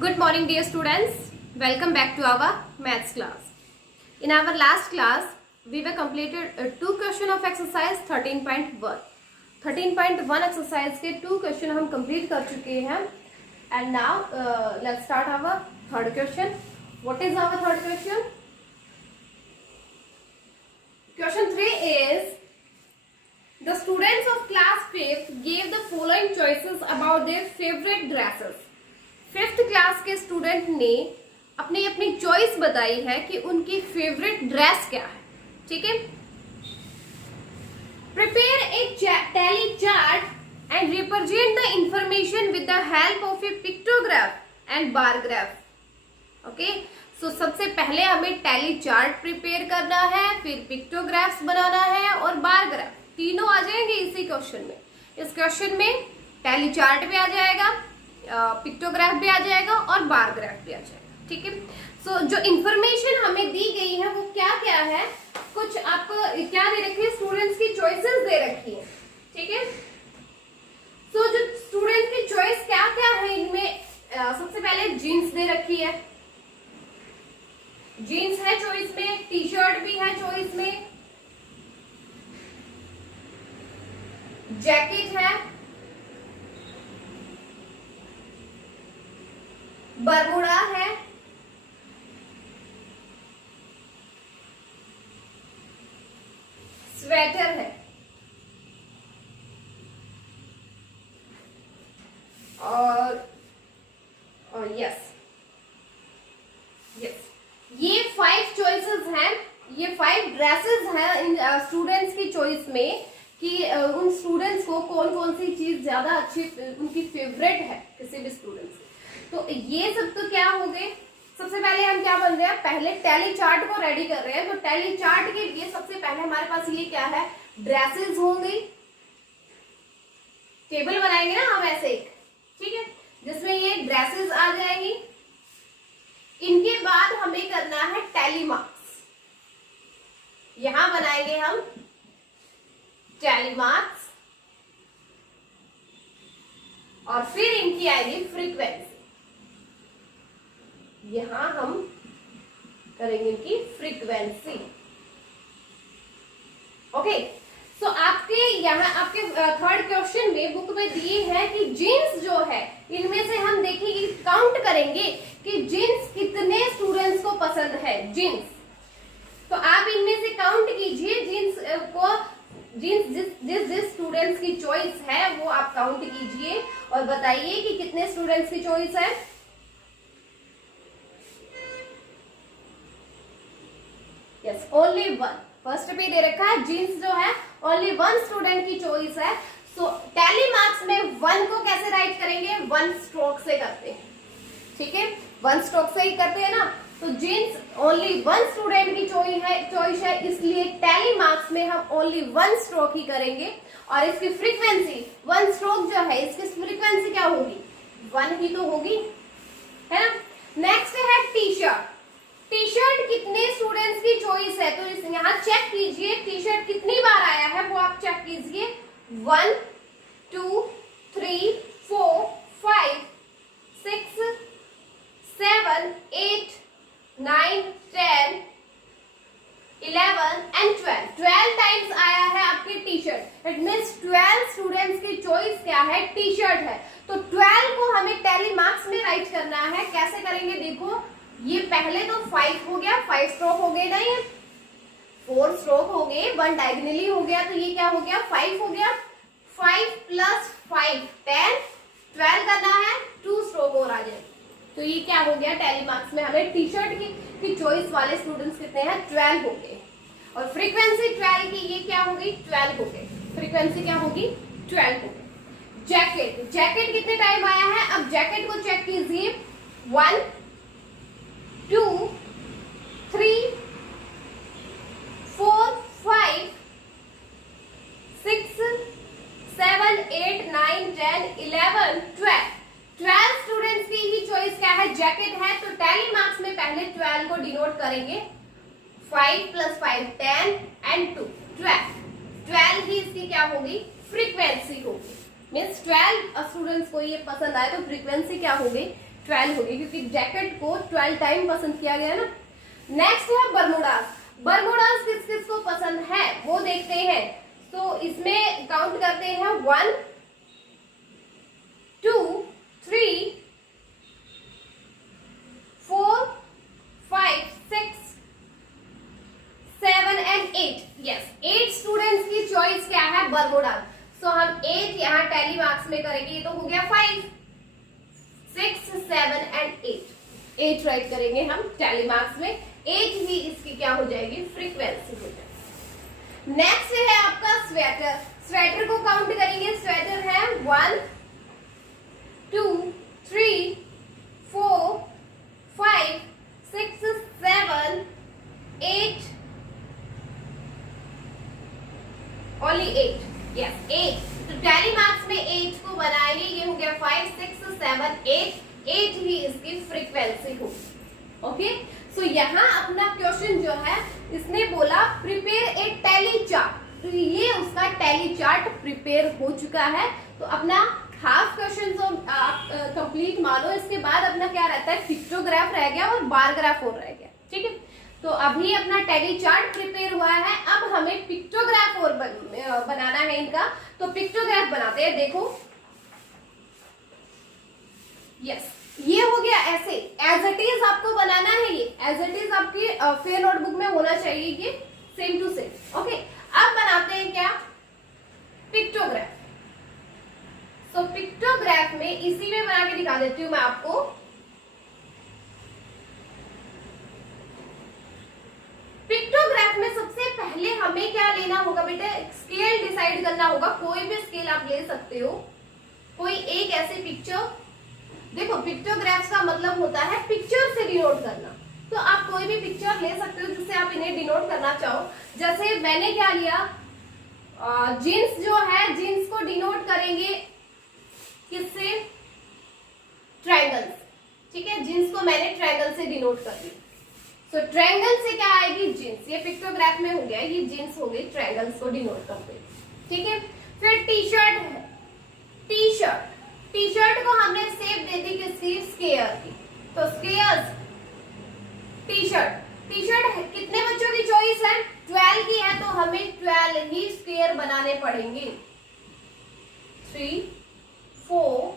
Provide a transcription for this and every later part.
Good morning, dear students. Welcome back to our maths class. In our last class, we were completed two question of exercise 13.1. 13.1 exercise के two question हम complete कर चुके हैं. And now let's start our third question. What is our third question? Question 3 is the students of class 5th gave the following choices about their favorite dresses. 5th class के student ने अपनी अपनी choice बताई है कि उनकी favourite dress क्या है. ठीक है. Prepare a tally chart and represent the information with the help of a pictograph and bar graph. Okay, so सबसे पहले हमें टैली चार्ट प्रिपेयर करना है, फिर पिक्टोग्राफ्स बनाना है और बार ग्राफ. तीनों आ जाएंगे इसी क्वेश्चन में. इस क्वेश्चन में टैली चार्ट भी आ जाएगा, पिक्टोग्राफ भी आ जाएगा और बार ग्राफ भी आ जाएगा. ठीक है. सो जो इंफॉर्मेशन हमें दी गई है वो क्या क्या है, कुछ आपको क्या दे रखी है, स्टूडेंट्स की चॉइसेस दे रखी है. ठीक है. सो जो स्टूडेंट्स की चॉइस क्या क्या है, इनमें सबसे पहले जीन्स दे रखी है. जीन्स है चॉइस में, टी शर्ट भी है चॉइस में, जैकेट है, बरमूडा है, स्वेटर है और यस ये 5 चॉइसेस हैं, ये 5 ड्रेसेस हैं इन स्टूडेंट्स की चॉइस में कि उन स्टूडेंट्स को कौन कौन सी चीज ज्यादा अच्छी उनकी फेवरेट है किसी भी स्टूडेंट्स की. तो ये सब तो क्या हो गए. सबसे पहले हम क्या बन रहे हैं, पहले टैली चार्ट को रेडी कर रहे हैं. तो टैली चार्ट के लिए सबसे पहले हमारे पास ये क्या है, ड्रेसेस होंगी. टेबल बनाएंगे ना हम ऐसे एक, ठीक है, जिसमें ये ड्रेसेस आ जाएंगी. इनके बाद हमें करना है टैली मार्क्स. यहां बनाएंगे हम टैली मार्क्स और फिर इनकी आएगी फ्रीक्वेंसी. यहां हम करेंगे इनकी फ्रीक्वेंसी. ओके, सो आपके यहां आपके थर्ड क्वेश्चन में बुक में दिए है कि जीन्स जो है इनमें से हम देखेंगे, काउंट करेंगे कि जीन्स कितने स्टूडेंट्स को पसंद है. जीन्स तो आप इनमें से काउंट कीजिए, जीन्स को जिस स्टूडेंट्स की चॉइस है वो आप काउंट कीजिए और बताइए कि कितने स्टूडेंट्स की चॉइस है. Yes, only one. फर्स्ट पे दे रखा है जीन्स जो है ओनली वन स्टूडेंट की चॉइस है. सो टैली मार्क्स में 1 को कैसे राइट करेंगे, 1 स्ट्रोक से करते हैं. ठीक है, 1 स्ट्रोक से ही करते हैं ना. तो जीन्स ओनली 1 स्टूडेंट की चॉइस है, इसलिए टैली मार्क्स में हम ओनली 1 स्ट्रोक ही करेंगे. और इसकी फ्रीक्वेंसी 1 स्ट्रोक जो है इसकी फ्रीक्वेंसी क्या होगी, 1 ही तो होगी, है ना. नेक्स्ट है टी शर्ट. टी शर्ट कितने स्टूडेंट्स की चॉइस है, तो यहाँ चेक कीजिए टी शर्ट कितनी बार आया है वो आप चेक कीजिए. 1 2 3 4 5 6 7 8 9 10 11 एंड 12 टाइम्स आया है आपकी T shirt. It means 12 students की चॉइस क्या है, टी शर्ट है. तो 12 को हमें टैली मार्क्स में राइट करना है. कैसे करेंगे, देखो ये पहले तो 5 हो गया, 5 स्ट्रोक हो गए ना, ये 4 स्ट्रोक हो गए, 1 डायगोनली हो गया, तो ये क्या हो गया, 5 हो गया. 5 + 5 10, 12 करना है, 2 स्ट्रोक और आ जाए. तो ये क्या हो गया, टैली मार्क्स में हमें टी शर्ट की चॉइस वाले स्टूडेंट्स कितने हैं, 12 हो गए. और फ्रीक्वेंसी 12 की ये क्या होगी, 12 हो गए. फ्रीक्वेंसी क्या होगी, 12 हो गई. जैकेट कितने टाइम आया है, अब जैकेट को चेक कीजिए. 1 2 3 4 5 6 7 8 9 10 11 12 स्टूडेंट्स की ही चॉइस क्या है, जैकेट है. तो टैली मार्क्स में पहले 12 को डिनोट करेंगे. 5 + 5 10 एंड 2 12 ही इसकी क्या होगी, फ्रीक्वेंसी होगी. मीन्स 12 स्टूडेंट्स को ये पसंद आए तो फ्रीक्वेंसी क्या हो गई 12 हो गई, क्योंकि जैकेट को 12 टाइम पसंद किया गया ना। नेक्स्ट है बरमूडास। बरमूडास किस किस को पसंद है वो देखते हैं। तो इसमें काउंट करते हैं 1 2 3 4 5 6 7 एंड 8। यस, 8 स्टूडेंट्स की चॉइस क्या है? बरमूडास। सो हम 8 यहाँ टैली मार्क्स में करेंगे, ये तो हो गया 5 6 7 एंड 8 राइट करेंगे हम टैली मार्क्स में। 8 ही इसकी क्या हो जाएगी? फ्रीक्वेंसी हो जाएगी। नेक्स्ट है आपका स्वेटर। स्वेटर को काउंट करेंगे। स्वेटर है 1 2 3 4 5 6 7 8 ओनली 8। यस, 8। तो टैली मार्क्स में 8 को बनाएंगे, ये हो गया 5 6 7 8 ही इसकी फ्रीक्वेंसी होगी। ओके, सो यहाँ अपना क्वेश्चन जो है, इसने बोला प्रिपेयर ए टैली चार्ट। तो ये उसका टैली चार्ट प्रिपेयर हो चुका है। तो अपना हाफ क्वेश्चन जो आप कंप्लीट मानो, इसके बाद अपना क्या रहता है? पिक्टोग्राफ रह गया और बार ग्राफ और रह गया। ठीक है, तो अभी अपना टैली चार्ट प्रिपेयर हुआ है। अब हमें पिक्टोग्राफ और बनाना है इनका। तो पिक्टोग्राफ बनाते हैं। देखो, यस, ये हो गया ऐसे, एज इट इज आपको बनाना है। ये एज इट इज आपकी फेयर नोटबुक में होना चाहिए, ये सेम टू सेम। ओके, अब बनाते हैं क्या? पिक्टोग्राफ। सो पिक्टोग्राफ में इसी में बना के दिखा देती हूं मैं आपको। पिक्टोग्राफ में सबसे पहले हमें क्या लेना होगा बेटा? स्केल डिसाइड करना होगा। कोई भी स्केल आप ले सकते हो, कोई एक ऐसे पिक्चर। देखो, पिक्टोग्राफ्स का मतलब होता है पिक्चर से डिनोट करना। तो आप कोई भी पिक्चर ले सकते हो जिससे आप इन्हें डिनोट करना चाहो। जैसे मैंने क्या लिया, जीन्स जो है, जीन्स को डिनोट करेंगे किससे? ट्रायंगल। ठीक है, जीन्स को मैंने ट्रायंगल से डिनोट कर दिया। सो ट्रायंगल से क्या आएगी? जीन्स। ये पिक्टोग्राफ में हो गया, ये जीन्स हो गई, ट्रायंगल्स को डिनोट करते हैं। ठीक है, फिर टी शर्ट है। टी शर्ट, टी शर्ट को हमने शेप दे दी किसकी? स्क्वायर की। तो squares T shirt. T shirt कितने बच्चों की चॉइस है? 12 की है, तो हमें 12 ही स्क्वायर बनाने पड़ेंगे। 3 4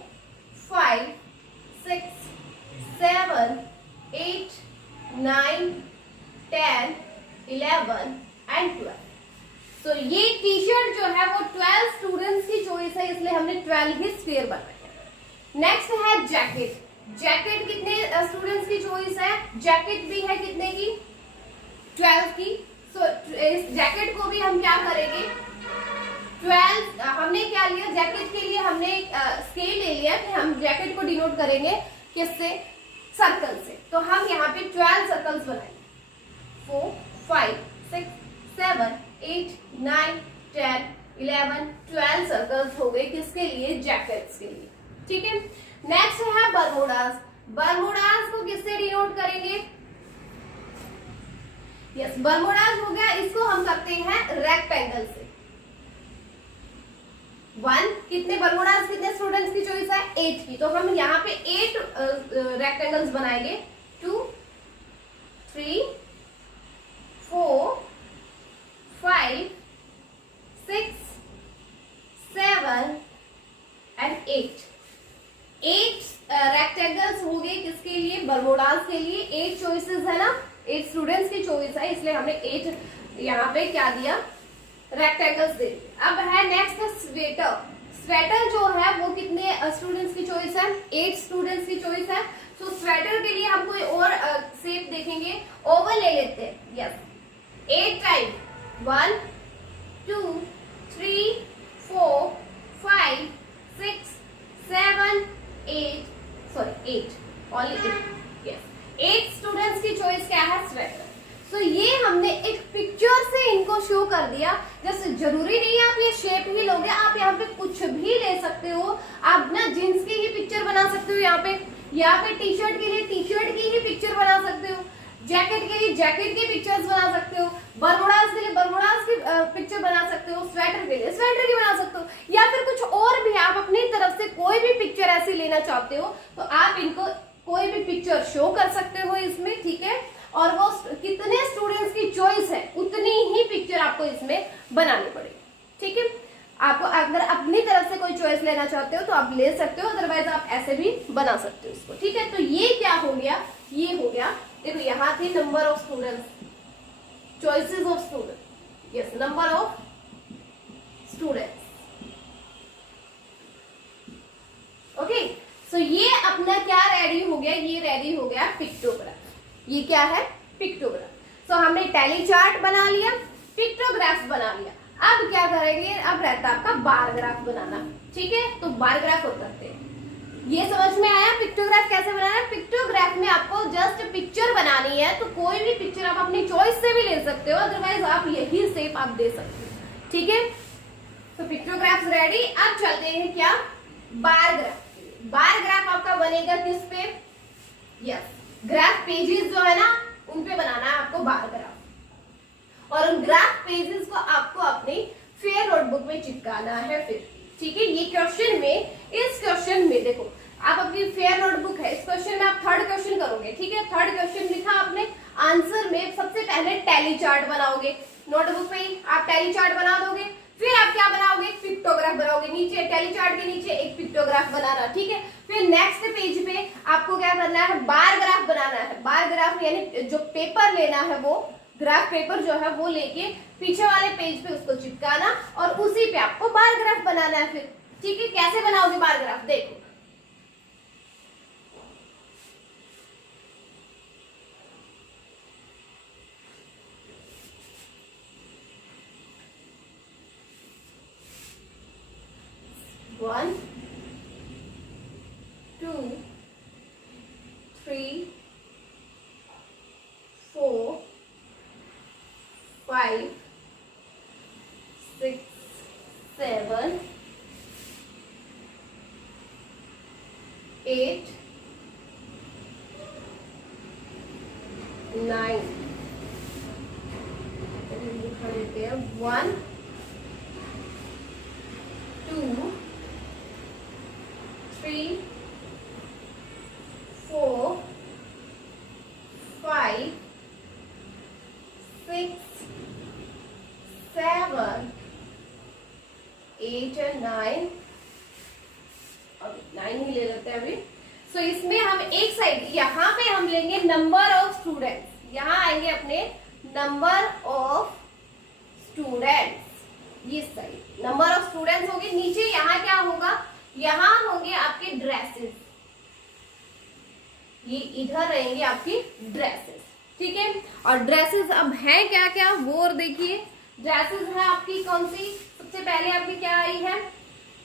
5 6 7 8 9 10 11 एंड 12। तो ये टी शर्ट जो है वो 12 स्टूडेंट्स की चॉइस है, इसलिए हमने 12 ही स्क्वायर बनाया। नेक्स्ट है जैकेट। जैकेट कितने स्टूडेंट्स की चॉइस है? जैकेट भी है कितने की? 12 की। सो इस जैकेट को भी हम क्या करेंगे? 12 हमने क्या लिया? जैकेट के लिए हमने स्केल ले लिया कि हम जैकेट को डिनोट करेंगे किससे? सर्कल से। तो हम यहाँ पे 12 सर्कल्स बनाएंगे। 4 5 6 7 8 9 10 11 12 सर्कल्स हो गए। किसके लिए? जैकेट्स के लिए। ठीक है, नेक्स्ट है बरमूडास। बरमूडास को किससे डिनोट करेंगे? यस, बरमूडास हो गया, इसको हम करते हैं रेक्टेंगल से। 1 कितने बरमूडास कितने स्टूडेंट्स की चॉइस है? 8 की। तो हम यहाँ पे 8 रेक्टेंगल्स बनाएंगे। 2 3 4 5 6 7 एंड 8 रेक्टेंगल्स हो गए। किसके लिए? बरमूडास के लिए। 8 चॉइसेस है ना, 8 स्टूडेंट्स की चॉइस है, इसलिए हमने 8 यहाँ पे क्या दिया? रेक्टेंगल्स दे। अब है नेक्स्ट स्वेटर। स्वेटर जो है वो कितने स्टूडेंट्स की चॉइस है? 8 स्टूडेंट्स की चॉइस है। तो स्वेटर के लिए हम कोई और शेप देखेंगे। ओवल ले लेते हैं। Yes, 8 time 1 2 3 4 5 6 7 8 sorry 8 only 8। Yes, 8 students की चॉइस क्या है? स्वेटर। तो ये हमने एक पिक्चर से इनको शो कर दिया। जैसे जरूरी नहीं है आप ये शेप ही लोगे, आप यहाँ पे कुछ भी ले सकते हो। आप ना जींस की ही पिक्चर बना सकते हो, यहाँ पे टी शर्ट के लिए टी शर्ट की ही पिक्चर बना सकते हो, जैकेट के लिए जैकेट की पिक्चर्स बना सकते हो, बरमूडास के लिए बरमूडास की पिक्चर बना सकते हो, स्वेटर के लिए स्वेटर की बना सकते हो, या फिर कुछ और भी आप अपनी तरफ से कोई भी पिक्चर ऐसी लेना चाहते हो तो आप इनको कोई भी पिक्चर शो कर सकते हो इसमें, ठीक है। और वो कितने स्टूडेंट्स की चॉइस है उतनी ही पिक्चर आपको इसमें बनानी पड़ेगी, ठीक है। आपको अगर अपनी तरफ से कोई चॉइस लेना चाहते हो तो आप ले सकते हो, अदरवाइज आप ऐसे भी बना सकते हो इसको, ठीक है। तो ये क्या हो गया, ये हो गया, देखो यहाँ थी number of students, choices of student, yes, number of students, okay. So ये अपना क्या रेडी हो गया, ये रेडी हो गया पिक्टोग्राफ। ये क्या है, पिक्टोग्राफ। सो हमने टैली चार्ट बना लिया, पिक्टोग्राफ बना लिया। अब क्या करेंगे, अब रहता है आपका बार ग्राफ बनाना, ठीक है। तो बार ग्राफ होता है, ये समझ में आया पिक्टोग्राफ कैसे बनाना है। पिक्टोग्राफ में आपको जस्ट पिक्चर बनानी है, तो कोई भी पिक्चर आप अपनी चॉइस से भी ले सकते हो, अदरवाइज आप यही शेप आप दे सकते हो, ठीक है। तो पिक्टोग्राफ रेडी। अब चलते हैं क्या, बार ग्राफ। बार ग्राफ आपका बनेगा किस पे, यस, ग्राफ पेजेस जो है ना उन पे बनाना है आपको बार ग्राफ, और उन ग्राफ पेजेस को आपको अपनी फेयर नोटबुक में चिपकाना है फिर, ठीक है। ये क्वेश्चन में, इस क्वेश्चन में देखो, आप अपनी फेयर नोटबुक है, इस क्वेश्चन में आप थर्ड क्वेश्चन करोगे, ठीक है। थर्ड क्वेश्चन लिखा आपने, आंसर में सबसे पहले टैली चार्ट बनाओगे, नोटबुक पे ही आप टैली चार्ट बना दोगे, फिर आप क्या बनाओगे, पिक्टोग्राफ बनाओगे, नीचे टैली चार्ट के नीचे एक पिक्टोग्राफ बनाना, ठीक है। फिर नेक्स्ट पेज पे आपको क्या करना है, बार ग्राफ बनाना है। बार ग्राफ यानी जो पेपर लेना है, वो ग्राफ पेपर जो है वो लेके पीछे वाले पेज पे उसको चिपकाना, और उसी पे आपको बार ग्राफ बनाना है फिर, ठीक है। कैसे बनाओगे बार ग्राफ, देखो, वन, टू, थ्री, फोर, 5, 6, 7, 8, 9, 1, 2, 3, 4, 5, 6, 7, 8 और 9, अभी 9 ही ले लेते हैं अभी। सो इसमें हम एक साइड, यहाँ पे हम लेंगे नंबर ऑफ स्टूडेंट्स, यहाँ आएंगे अपने नंबर ऑफ स्टूडेंट्स, ये साइड नंबर ऑफ स्टूडेंट्स होंगे। नीचे यहाँ क्या होगा, यहाँ होंगे आपके ड्रेसेस, ये इधर रहेंगे आपकी ड्रेसेस, ठीक है। और ड्रेसेस अब है क्या क्या, वो और देखिए। ड्रेसेस है आपकी कौन सी, सबसे पहले आपकी क्या आई है,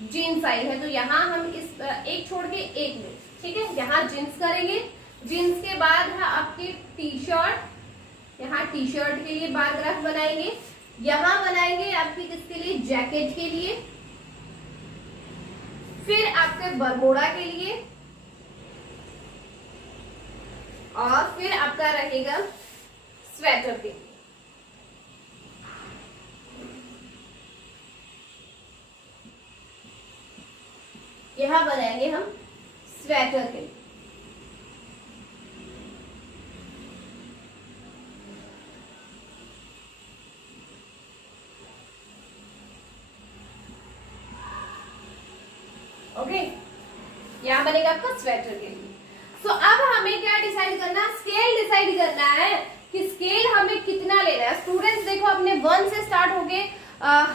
जीन्स आई है, तो यहाँ हम इस एक छोड़ के एक में, ठीक है, यहाँ जीन्स करेंगे। जीन्स के बाद है आपकी टी शर्ट, यहाँ टी शर्ट के लिए बार ग्राफ बनाएंगे। यहाँ बनाएंगे आपकी किसके लिए, जैकेट के लिए, फिर आपके बरमोड़ा के लिए, और फिर आपका रहेगा स्वेटर के लिए। यहाँ बनाएंगे हम स्वेटर के लिए। ओके, यहाँ बनेगा आपका स्वेटर के लिए। सो अब हमें क्या डिसाइड करना, स्केल डिसाइड करना है कि स्केल हमें कितना लेना है। स्टूडेंट्स देखो अपने 1 से स्टार्ट हो गए,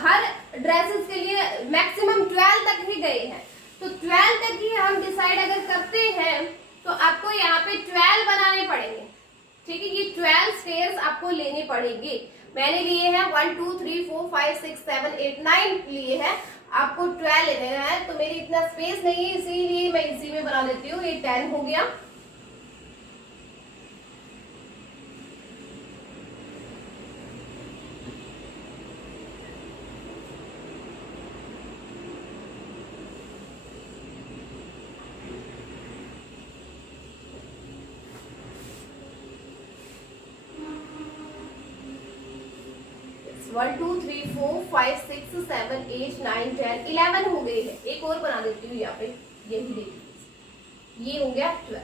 हर ड्रेसेस के लिए मैक्सिमम 12 तक ही गए हैं, तो 12 तक ही हम डिसाइड अगर करते हैं तो आपको यहाँ पे 12 बनाने पड़ेंगे, ठीक है। ये 12 स्टेयर्स आपको लेने पड़ेंगे। मैंने लिए हैं 1 2 3 4 5 6 7 8 9 लिए हैं, आपको 12 लेने हैं, तो मेरी इतना स्पेस नहीं है, इसीलिए मैं इसी में बना लेती हूँ। ये 10 हो गया। वन टू थ्री फोर 5 6 7 8 9 10 11 हो गई है। एक और बना देती हूँ यहाँ पे, यही देखिए, ये हो गया 12,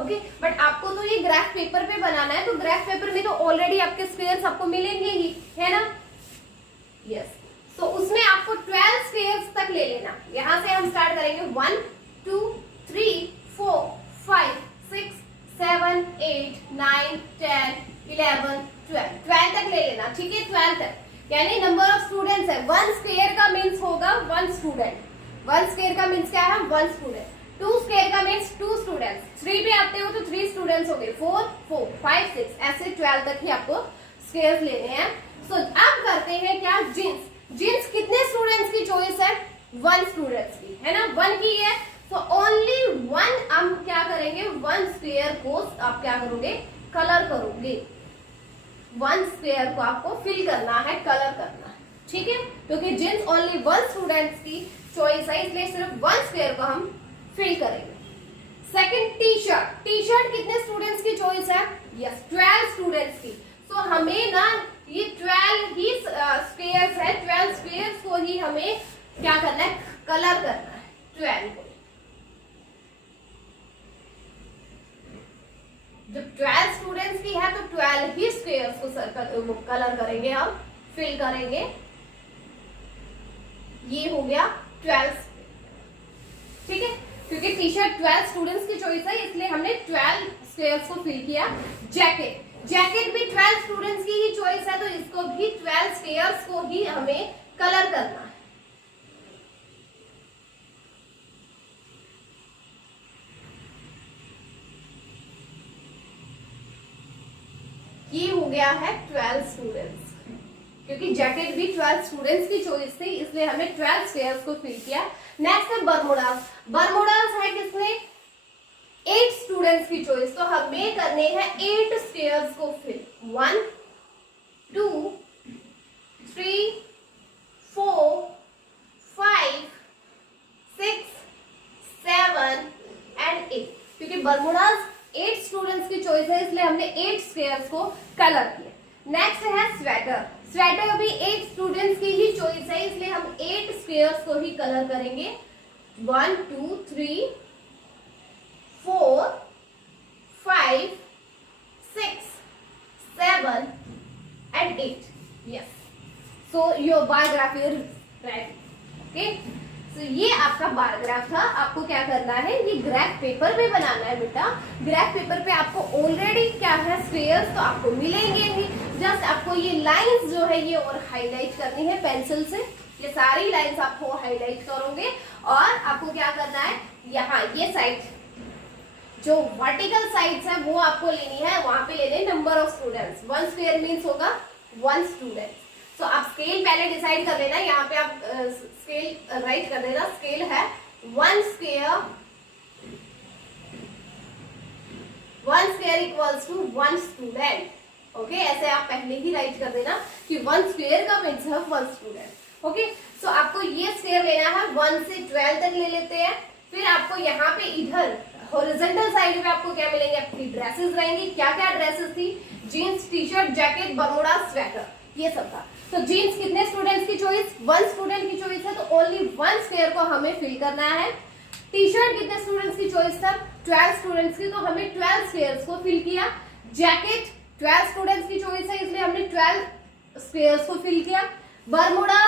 ओके, बट आपको तो ये ग्राफ पेपर पे बनाना है, तो ग्राफ पेपर में तो ऑलरेडी आपके स्क्वेयर्स आपको मिलेंगे ही, है ना? यस, तो उसमें आपको 12 स्क्वेयर्स तक ले लेना। यहां से हम स्टार्ट करेंगे 1 2 3 4 5 6 7 8 9 10 11 12 तक ले लेना, ठीक है? 12 तक, यानी नंबर ऑफ स्टूडेंट्स है। 1 स्क्वेयर का मीन्स होगा 1 स्टूडेंट, 1 स्क्वेयर का मीन्स क्या है? 1 स्टूडेंट। 2 स्क्वेयर का मीन्स 2 स्टूडेंट्स। 3 पे आते हो तो 3 स्टूडेंट्स हो गए, 4 4 5 6, ऐसे 12 तक ही आपको स्क्वेयर्स लेने हैं। सो अब करते हैं क्या? जींस। जींस कितने स्टूडेंट्स की चॉइस है? 1 स्टूडेंट्स की, है ना? 1 की है, तो ओनली 1 हम क्या करेंगे? 1 स्क्वेयर को आप क्या करोगे? कलर करोगे। 1 स्क्वेयर को आपको फिल करना है, कलर करना है, ठीक है? क्योंकि जींस ओनली 1 स्टूडेंट्स की चॉइस है, इसलिए सिर्फ 1 स्क्वेयर को हम फिल करेंगे। Second, T shirt. T shirt कितने स्टूडेंट्स की चॉइस है? यस, 12 स्टूडेंट्स की। सो हमें ना ये 12 ही स्क्वेयर्स है, 12 स्क्वेयर्स को ही हमें क्या करना है? कलर करना है 12 को। जब 12 स्टूडेंट्स की है तो 12 ही स्क्वेयर्स को कलर करेंगे, हम फिल करेंगे। ये हो गया 12, ठीक है? क्योंकि टी शर्ट 12 स्टूडेंट्स की चॉइस है, इसलिए हमने 12 स्क्वेयर्स को फिल किया। जैकेट, जैकेट भी 12 स्टूडेंट्स की ही चॉइस है, तो इसको भी 12 स्क्वेयर्स को ही हमें कलर करना है। ये हो गया है 12 स्टूडेंट्स, क्योंकि जैकेट भी 12 स्टूडेंट्स की चॉइस थी, इसलिए हमें 12 स्क्वेयर्स को फिल किया। नेक्स्ट है बरमूडास। बरमूडास है किसने? 8 स्टूडेंट्स की चॉइस, तो हमें करने हैं 8 स्क्वेयर्स को फिल। 1 2 3 4 5 6 7 एंड 8, क्योंकि बरमूडास 8 स्टूडेंट्स की चॉइस है, इसलिए हमने 8 स्क्वेयर्स को कलर किया। नेक्स्ट है स्वेटर। स्वेटर भी 8 स्टूडेंट्स की ही चॉइस है, इसलिए हम 8 स्क्वेयर्स को ही कलर करेंगे। 1 2 3 4 5 6 7 and 8. Yes. So your bar graph is ready. Okay. So ये आपका बार ग्राफ था। आपको क्या करना है? ये ग्राफ पेपर पे बनाना है बेटा। ग्राफ पेपर पे आपको ऑलरेडी क्या है? स्क्वेयर्स तो आपको मिलेंगे ही, जस्ट आपको ये लाइंस जो है ये और हाईलाइट करनी है पेंसिल से। ये सारी लाइंस आपको हाईलाइट करोगे और आपको क्या करना है? यहाँ ये साइड जो वर्टिकल साइड्स है वो आपको लेनी है, वहां पे लेने number of students. 1 square means होगा 1 स्टूडेंट। तो आप स्केल पहले डिसाइड कर लेना, यहाँ पे आप स्केल राइट कर देना। स्केल है 1 square, 1 square equals to 1 student. Okay, ऐसे आप पहले ही राइट कर देना कि 1 स्क्वेयर का मीन्स है 1 स्टूडेंट। ओके, सो आपको ये स्क्वेयर लेना है, 1 से 12 तक ले लेते हैं। फिर आपको यहाँ पे इधर हॉरिजॉन्टल साइड पे आपको क्या मिलेंगे? आपकी ड्रेसेस रहेंगी। क्या क्या ड्रेसेस थी? Jeans, T shirt, jacket, Bermuda, sweater, ये सब था। तो जीन्स कितने स्टूडेंट्स की चॉइस? 1 स्टूडेंट की चॉइस है, तो ओनली 1 स्क्वेयर को हमें फिल करना है। टी शर्ट कितने स्टूडेंट्स की चॉइस था? 12 स्टूडेंट्स की, तो हमने 12 स्क्वेयर्स को फिल किया। जैकेट 12 स्टूडेंट्स की चॉइस है, इसलिए हमने 12 स्क्वेयर्स को फिल किया। बरमूडा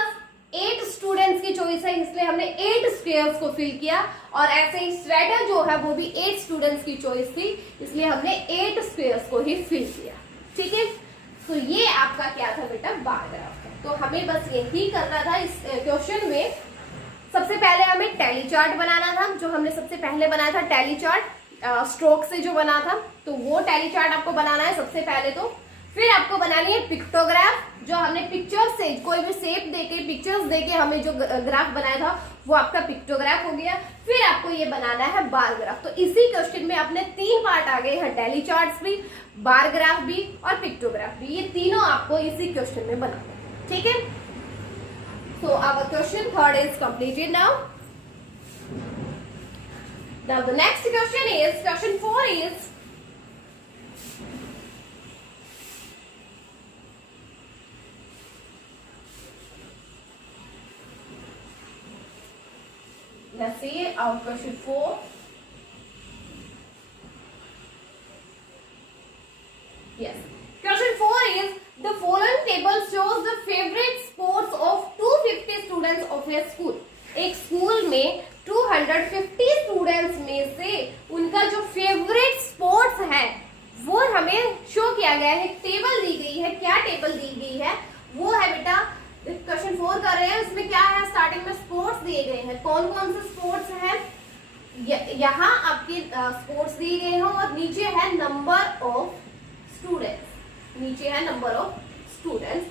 8 स्टूडेंट्स की चॉइस है, इसलिए हमने 8 स्क्वेयर्स को फिल किया। और ऐसे ही स्वेटर जो है वो भी 8 स्टूडेंट्स की चॉइस थी, इसलिए हमने 8 स्क्वेयर्स को ही फिल किया। ठीक है, तो ये आपका क्या था बेटा? बार ग्राफ था। तो हमें बस यही करना था इस क्वेश्चन में। सबसे पहले हमें टैली चार्ट बनाना था, जो हमने सबसे पहले बनाया था टैली चार्ट स्ट्रोक से जो बना था, तो वो टैली चार्ट आपको बनाना है सबसे पहले। तो फिर आपको बनानी है पिक्टोग्राफ, जो हमने पिक्चर से कोई भी शेप देके पिक्चर्स देके हमें जो ग्राफ बनाया था वो आपका पिक्टोग्राफ हो गया। फिर आपको ये बनाना है बार ग्राफ। तो इसी क्वेश्चन में अपने 3 पार्ट आ गए हैं, टैली चार्ट्स भी, बार ग्राफ भी और पिक्टोग्राफ भी। ये तीनों आपको इसी क्वेश्चन में बनाना है। ठीक है, so our question 3 is completed now. Now the next question is, question 4 is, let's see our question 4. Yes. Question 4 is the following table shows the favorite sports of 250 students of a school. एक school में 250 students में से उनका जो favourite sports है वो हमें show किया गया है, टेबल दी गई है। क्या टेबल दी गई है वो है बेटा, क्वेश्चन 4 कर रहे हैं, उसमें क्या है, स्टार्टिंग में स्पोर्ट्स दिए गए हैं। कौन कौन से स्पोर्ट्स हैं, यहाँ आपके स्पोर्ट्स दिए गए हैं और नीचे है नंबर ऑफ स्टूडेंट्स, नीचे है नंबर ऑफ स्टूडेंट्स।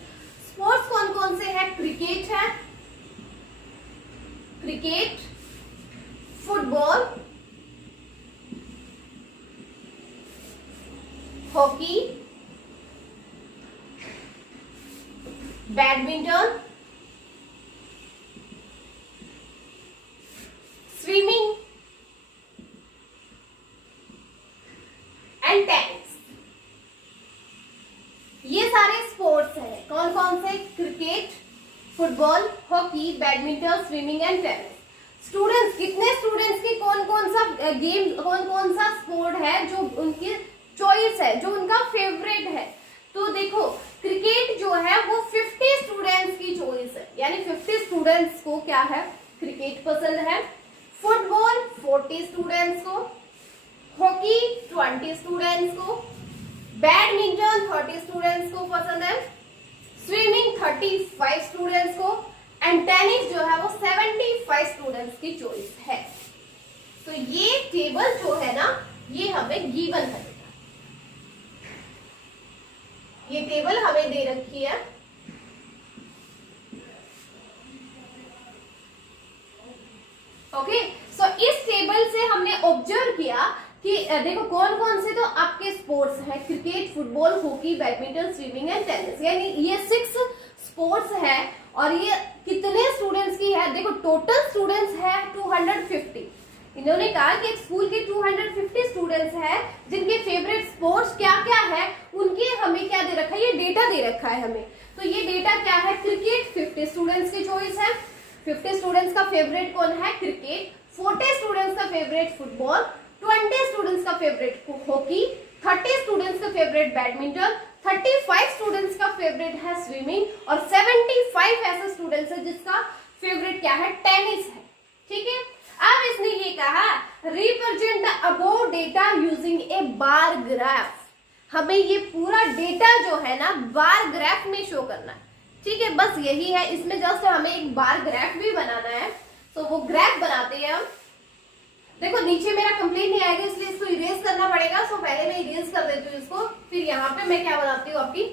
स्पोर्ट्स कौन कौन से हैं, क्रिकेट है, cricket, football, hockey, badminton, swimming and tennis. ये सारे स्पोर्ट्स हैं। कौन कौन से, cricket, football, hockey, badminton, swimming and tennis. Students, कितने स्टूडेंट्स की कौन कौन सा गेम, कौन कौन सा स्पोर्ट है जो उनकी चॉइस है, जो उनका फेवरेट है। तो देखो क्रिकेट जो है वो 50 स्टूडेंट्स की चॉइस है, यानी 50 स्टूडेंट्स को क्या है, क्रिकेट पसंद है। फुटबॉल 40 स्टूडेंट्स को, हॉकी 20 स्टूडेंट्स को, बैडमिंटन 30 स्टूडेंट्स को पसंद है, स्विमिंग 35 स्टूडेंट्स को एंड टेनिस जो है वो 75 स्टूडेंट्स की चॉइस है। तो ये टेबल जो है ना ये हमें गिवन है, ये टेबल हमें दे रखी है। ओके, सो इस टेबल से हमने ऑब्जर्व किया कि देखो कौन कौन से तो आपके स्पोर्ट्स हैं, cricket, football, hockey, badminton, swimming and tennis, यानी ये 6 स्पोर्ट्स है। और ये कितने स्टूडेंट्स की है, देखो टोटल स्टूडेंट्स है 250। इन्होंने कहा कि एक स्कूल के 250 स्टूडेंट्स हैं जिनके फेवरेट स्पोर्ट्स क्या क्या है, उनके हमें क्या दे रखा है, ये डेटा दे रखा है हमें। तो ये डेटा क्या है, क्रिकेट 50 स्टूडेंट्स की चॉइस है, 50 स्टूडेंट्स का फेवरेट कौन है, क्रिकेट, 40 स्टूडेंट्स का फेवरेट फुटबॉल, 20 स्टूडेंट्स का फेवरेट हॉकी, 30 स्टूडेंट्स का फेवरेट बैडमिंटन, 35 स्टूडेंट्स का फेवरेट है स्विमिंग और 75 ऐसे स्टूडेंट्स है जिसका फेवरेट क्या है, टेनिस है। ठीक है, अब इसने ये कहा represent the above data using A bar graph. हमें ये पूरा डेटा जो है ना बार ग्राफ में शो करना है। ठीक है, बस यही है, इसमें जस्ट हमें एक बार ग्राफ भी बनाना है। तो वो ग्राफ बनाते हैं हम। देखो नीचे मेरा कंप्लीट नहीं आएगा इसलिए इसको इरेज करना पड़ेगा। सो पहले मैं इरेज कर देती हूँ इसको, फिर यहाँ पे मैं क्या बनाती हूँ, आपकी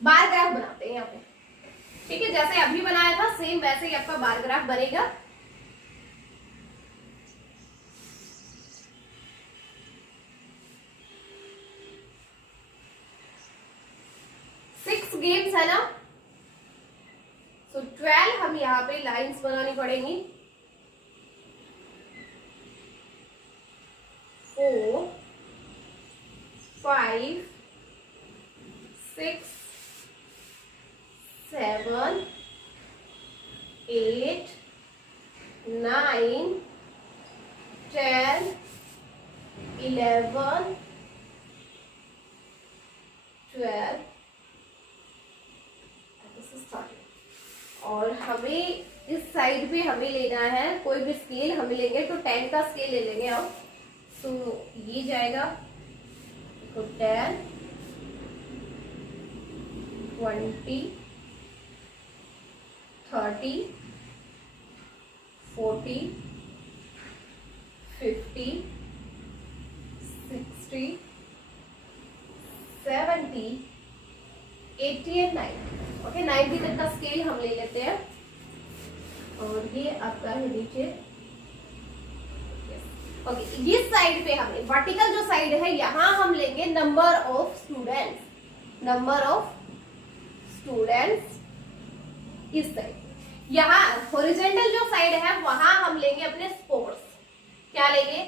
बार ग्राफ बनाते हैं यहाँ पे। ठीक है, जैसे अभी बनाया था सेम वैसे ही आपका बार ग्राफ बनेगा। गेम्स है ना, सो 12 हम यहाँ पे लाइंस बनानी पड़ेंगी। 4, 5, 6, 7, 8, 9, 10, 11, 12 और हमें इस साइड पे हमें लेना है कोई भी स्केल हमें लेंगे तो 10 का स्केल ले लेंगे हम। सो ये जाएगा तो 10, 20, 30, 40, 50, 60, 70, 80 एंड 90। ओके, 90 तक का स्केल हम ले लेते हैं और ये आपका है नीचे। ओके, इस साइड पे हमें वर्टिकल जो साइड है यहाँ हम लेंगे number of students, number of students इस साइड। यहाँ हॉरिजॉन्टल जो साइड है वहां हम लेंगे अपने स्पोर्ट्स। क्या लेंगे,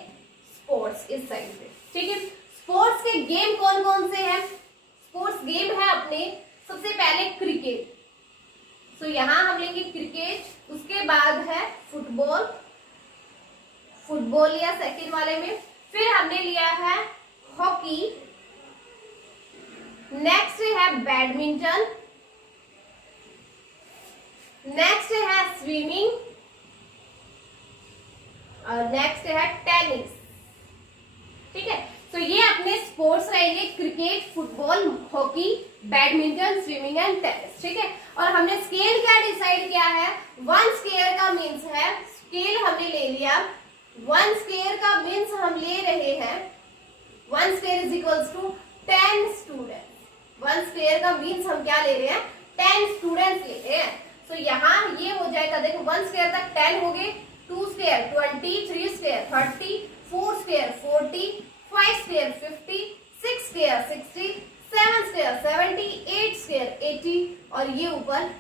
स्पोर्ट्स इस साइड पे। ठीक है, स्पोर्ट्स के गेम कौन कौन से हैं, स्पोर्ट्स गेम है अपने सबसे पहले क्रिकेट। सो यहाँ हम लेंगे क्रिकेट, उसके बाद है फुटबॉल, फुटबॉल लिया सेकंड वाले में। फिर हमने लिया है हॉकी, नेक्स्ट है बैडमिंटन, नेक्स्ट है स्विमिंग और नेक्स्ट है टेनिस। ठीक है, तो ये अपने स्पोर्ट्स रहेंगे, cricket, football, hockey, badminton, swimming and tennis. ठीक है, और हमने स्केल क्या डिसाइड किया है, 1 स्केयर का मीन्स है, स्केल हमने ले लिया, 1 स्केयर का मीन्स हम ले रहे हैं 1 square is equals to 10 students. 1 square का मीन्स हम क्या ले रहे हैं, 10 स्टूडेंट्स ले रहे हैं। तो यहाँ ये हो जाएगा, देखो 1 स्केयर तक 10 हो गए, 2 square 20, 3 square 30, 4 square 40, 5 square 50, 6 square 60, 7 square 70, 8 square 80 और ये ऊपर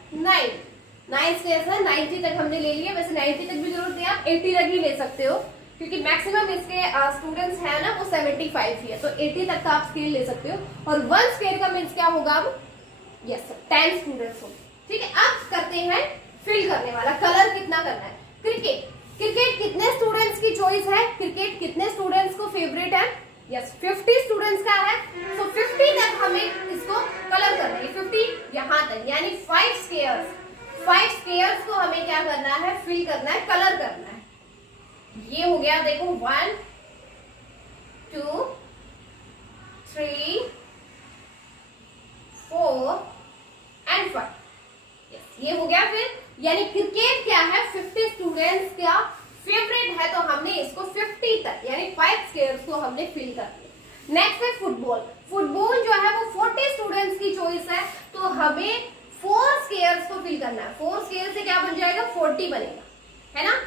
9 स्केयर है, 90 तक हमने ले लिया। वैसे 90 तक भी जरूरत नहीं, आप 80 तक ही ले सकते हो क्योंकि मैक्सिमम इसके स्टूडेंट्स हैं ना वो 75 ही है, तो 80 तक का आप स्केल ले सकते हो। और 1 स्केयर का मीन्स क्या होगा अब, यस 10 स्टूडेंट्स होंगे। ठीक है, अब करते हैं फिल करने वाला, कलर कितना करना है। क्रिकेट, क्रिकेट कितने स्टूडेंट्स की चॉइस है, क्रिकेट कितने स्टूडेंट्स को फेवरेट है, यस 50 स्टूडेंट्स का है। तो 50 तक हमें इसको कलर करना है, 50 यहाँ तक यानी 5 स्केयर्स, 5 स्केयर्स को हमें क्या करना है, फिल करना है, कलर करना है। ये हो गया, देखो 1 2 3 4 एंड 5, ये हो गया। फिर यानी क्रिकेट क्या है, 50 स्टूडेंट्स का फेवरेट है, तो हमने इसको 50 तक यानी 5 स्केयर्स को हमने फिल कर दिया। नेक्स्ट है फुटबॉल, फुटबॉल जो है वो 40 स्टूडेंट्स की चॉइस है, तो हमें 4 स्केयर्स को फिल करना है। 4 स्केयर से क्या बन जाएगा, 40 बनेगा, है ना।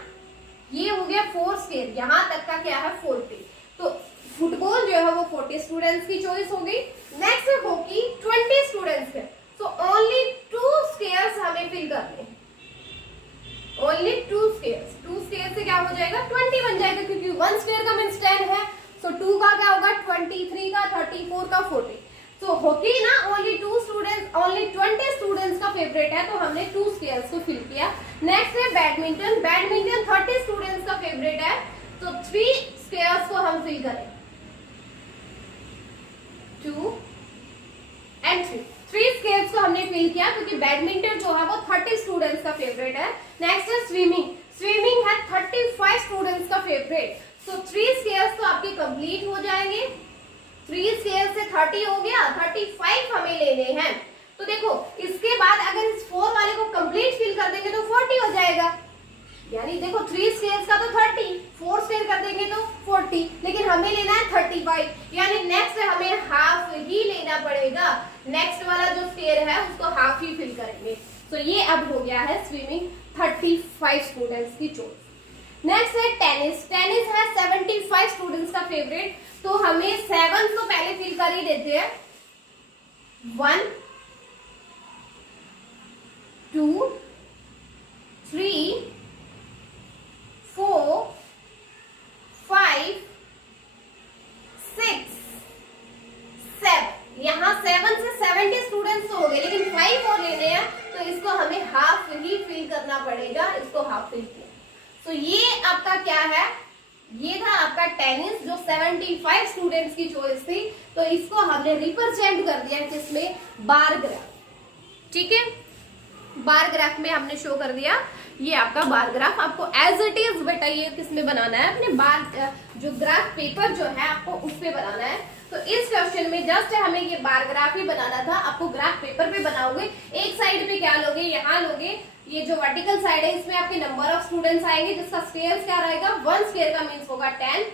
ये हो गया 4 स्केयर, यहां तक का क्या है 40, तो फुटबॉल जो है वो 40 स्टूडेंट्स की चॉइस हो गई। नेक्स्ट है हॉकी, 20 स्टूडेंट्स है, तो ओनली 2 स्केयर्स हमें फिल करने, ओनली 2 स्केयर्स। 2 स्केयर से क्या हो जाएगा, 20 बन जाएगा क्योंकि 1 स्केयर का मीन्स 10 है, सो 2 का क्या होगा 20, 3 का 30, 4 का 40। तो हॉकी ना ओनली 2 स्टूडेंट्स, ओनली 20 स्टूडेंट्स का फेवरेट है, तो हमने 2 स्केयर्स को फिल किया। नेक्स्ट है बैडमिंटन, बैडमिंटन 30 स्टूडेंट्स का फेवरेट है, तो 3 स्केयर्स को हम फिल करें, 2 एंड 3 स्केयर्स को हमने फिल किया क्योंकि बैडमिंटन जो है वो 30 स्टूडेंट्स का फेवरेट है। नेक्स्ट है स्विमिंग, स्विमिंग है 35 स्टूडेंट्स का फेवरेट, सो 3 स्केयर्स तो आपके कंप्लीट हो जाएंगे। 3 स्केयर से 30 हो गया, 35 हमें लेने हैं। तो देखो इसके बाद अगर इस 4 वाले को कंप्लीट फिल कर देंगे तो 40 हो जाएगा, यानी देखो 3 स्केयर्स का तो 30, 4 स्केयर कर देंगे तो 40, लेकिन हमें लेना है 35, यानी नेक्स्ट हमें हाफ ही लेना पड़ेगा। नेक्स्ट वाला जो स्केयर है उसको हाफ ही फिल करेंगे। तो ये अब हो गया है स्विमिंग 35 स्टूडेंट्स की चॉइस। नेक्स्ट है टेनिस, टेनिस है 75 स्टूडेंट्स का फेवरेट, तो हमें 7 तो पहले फिल कर ही देते हैं, 1 2 3 4 5 6 7, यहाँ 7 से 70 स्टूडेंट्स तो हो गए, लेकिन 5 और लेने हैं, तो इसको हमें हाफ ही फिल करना पड़ेगा। इसको हाफ फिल किया, तो ये आपका क्या है, ये था आपका टेनिस जो 75 स्टूडेंट्स की चॉइस थी, तो इसको हमने रिप्रेजेंट कर दिया किसमें, बार ग्राफ। ठीक है, बार ग्राफ में हमने शो कर दिया, ये आपका बार ग्राफ। आपको एज इट इज बेटा ये किसमें बनाना है, अपने बार जो ग्राफ पेपर जो है आपको उस पे बनाना है। तो इस क्वेश्चन में जस्ट हमें ये बार ग्राफ ही बनाना था, आपको ग्राफ पेपर पे बनाओगे। एक साइड पे क्या लोगे, यहाँ लोगे, ये जो वर्टिकल साइड है इसमें आपके नंबर ऑफ स्टूडेंट्स आएंगे, जिसका स्केयर क्या रहेगा, 1 स्केयर का मीन्स होगा 10,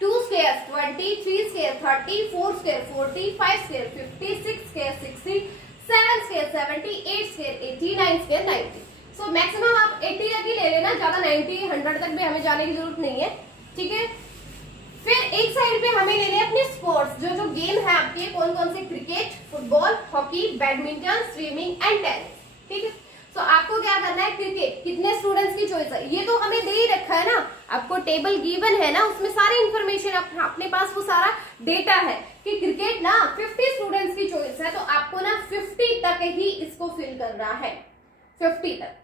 2 square 20, 3 square 30, 4 square 40, 5 square 50, 6 square 60, 7 square 70, 8 square 80, 9 square 90। So maximum आप 80 तक ही ले लेना, ज्यादा 90 100 तक भी हमें जाने की जरूरत नहीं है। ठीक है, फिर एक साइड पे हमें लेने अपने स्पोर्ट्स, जो जो गेम है आपके कौन कौन से, cricket, football, hockey, badminton, swimming and tennis. ठीक है, तो आपको क्या करना है, क्रिकेट कितने स्टूडेंट्स की चॉइस है, ये तो हमें दे ही रखा है ना, आपको टेबल गिवन है ना, उसमें सारी इंफॉर्मेशन अपने पास वो सारा डेटा है कि क्रिकेट ना 50 स्टूडेंट्स की चॉइस है, तो आपको ना 50 तक ही इसको फिल करना है, 50 तक।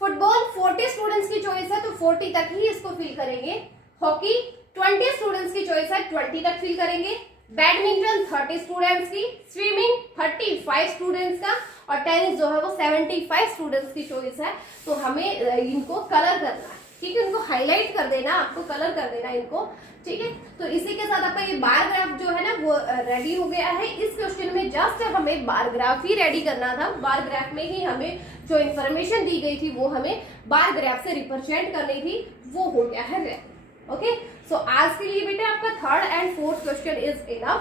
फुटबॉल 40 स्टूडेंट्स की चॉइस है, तो 40 तक ही इसको फिल करेंगे। हॉकी 20 स्टूडेंट्स की चॉइस है, 20 तक फिल करेंगे। बैडमिंटन 30 स्टूडेंट्स की, स्विमिंग 35 स्टूडेंट्स का, और टेनिस जो है वो 75 स्टूडेंट्स की चॉइस है। तो हमें इनको कलर करना है, ठीक है, इनको हाईलाइट कर देना, आपको कलर कर देना इनको, ठीक है। तो इसी के साथ आपका ये बार ग्राफ जो है ना वो रेडी हो गया है। इस क्वेश्चन में जस्ट हमें बार ग्राफ ही रेडी करना था, बार ग्राफ में ही हमें जो इन्फॉर्मेशन दी गई थी वो हमें बार ग्राफ से रिप्रेजेंट करनी थी, वो हो गया है रेडी। ओके, सो आज के लिए बेटा आपका third and fourth question is enough.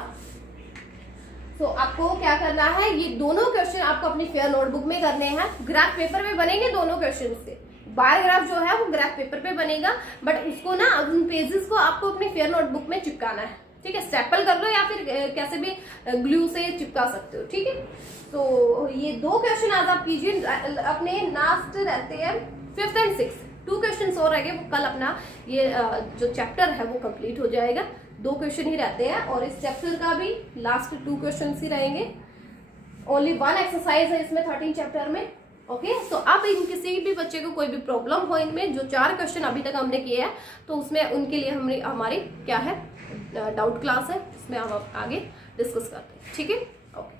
तो आपको क्या करना है, ये दोनों क्वेश्चन आपको अपनी फेयर नोटबुक में करने हैं। ग्राफ पेपर में बनेंगे दोनों क्वेश्चन से, बार ग्राफ जो है वो ग्राफ पेपर पे बनेगा, बट उसको ना उन पेजेस को आपको अपनी फेयर नोटबुक में चिपकाना है, ठीक है। स्टेपल कर लो या फिर कैसे भी ग्लू से चिपका सकते हो, ठीक है। तो ये दो क्वेश्चन आज आप कीजिए, अपने लास्ट रहते हैं 5th एंड 6th, 2 क्वेश्चन और रह गए, कल अपना ये जो चैप्टर है वो कंप्लीट हो जाएगा। 2 क्वेश्चन ही रहते हैं और इस चैप्टर का भी लास्ट 2 क्वेश्चन ही रहेंगे। ओनली 1 एक्सरसाइज है इसमें 13 चैप्टर में। ओके, तो अब इन किसी भी बच्चे को कोई भी प्रॉब्लम हो इनमें, जो 4 क्वेश्चन अभी तक हमने किए हैं, तो उसमें उनके लिए हमारी क्या है डाउट क्लास है, जिसमें हम आगे डिस्कस करते हैं, ठीक है। ओके।